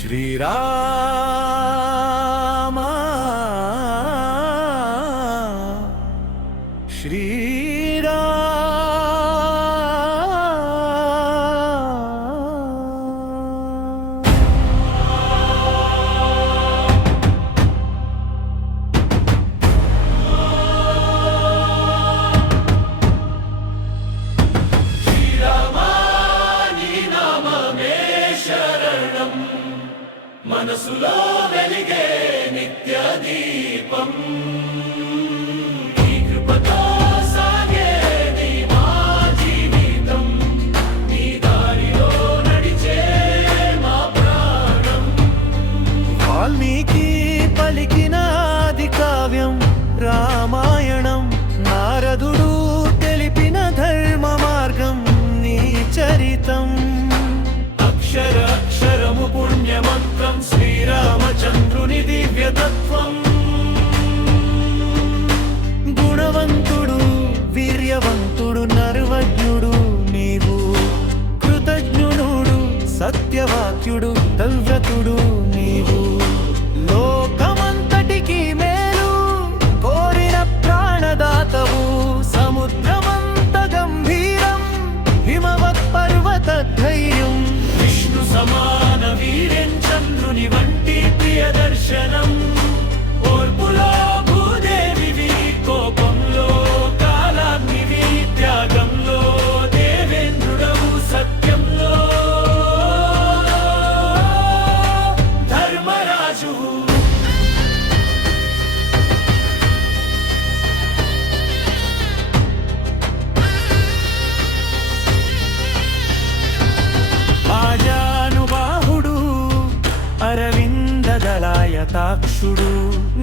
శ్రీరామ మనసులో వెలిగే నిత్య దీపం నీ కృపతో సాగేది మా జీవితం నీ దారిలో నడిచే మా ప్రాణం వాల్మీకి పలికిన ఆది కావ్యం రామాయణం నారదుడు తెలిపిన ధర్మ మార్గం నీ చరితం అక్షర అక్షరము పుణ్యమంత్రం శ్రీరామచంద్రుని దివ్యతత్వం గుణవంతుడు వీర్యవంతుడు నర్వజ్ఞుడు నీవు కృతజ్ఞునుడు సత్యవాక్యుడు తల్వ్రతుడు నీవు లోకమంతటికి మేలు కోరిన ప్రాణదాతవు సముద్రమంత గంభీరం హిమవత్ పర్వత ధైర్యం విష్ణు సమాన వీర్యం చంద్రుని వంటి ప్రియ దర్శనం ఓర్పులో భూదేవివి కోపంలో కాలాగ్నివి త్యాగంలో దేవేంద్రుడవు సత్యంలో ధర్మరాజువు ఆజానుబాహుడు అరవిందదళాయతాక్షుడు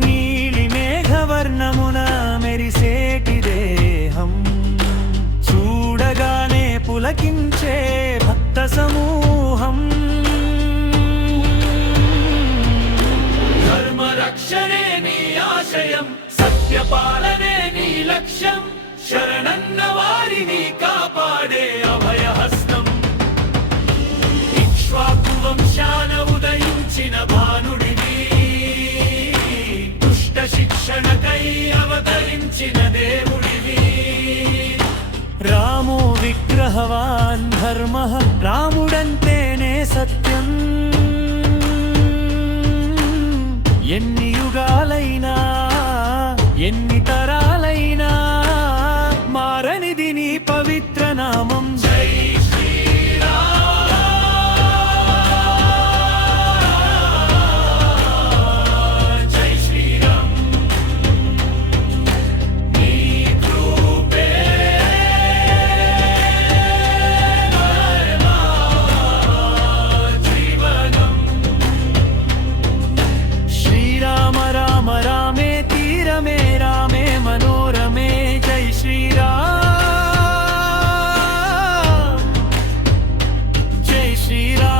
నీలి మేఘవర్ణమున మెరిసేటి దేహం చూడగానే పులకించే భక్త సమూహం ధర్మరక్షణే నీ ఆశయం సత్యపాలనే నీ లక్ష్యం శరణన్న వారిని కాపాడే అభయహస్తం వంశాన ఉదయించిన భానుడివి దుష్ట శిక్షణకై అవతరించిన దేవుడివి రామో విగ్రహవాన్ ధర్మ రాముడంతేనే సత్యం ఎన్ని యుగాలైనా ఎన్ని తరాలైనా మారనిది నీ పవిత్ర నామం జై శ్రీరామ్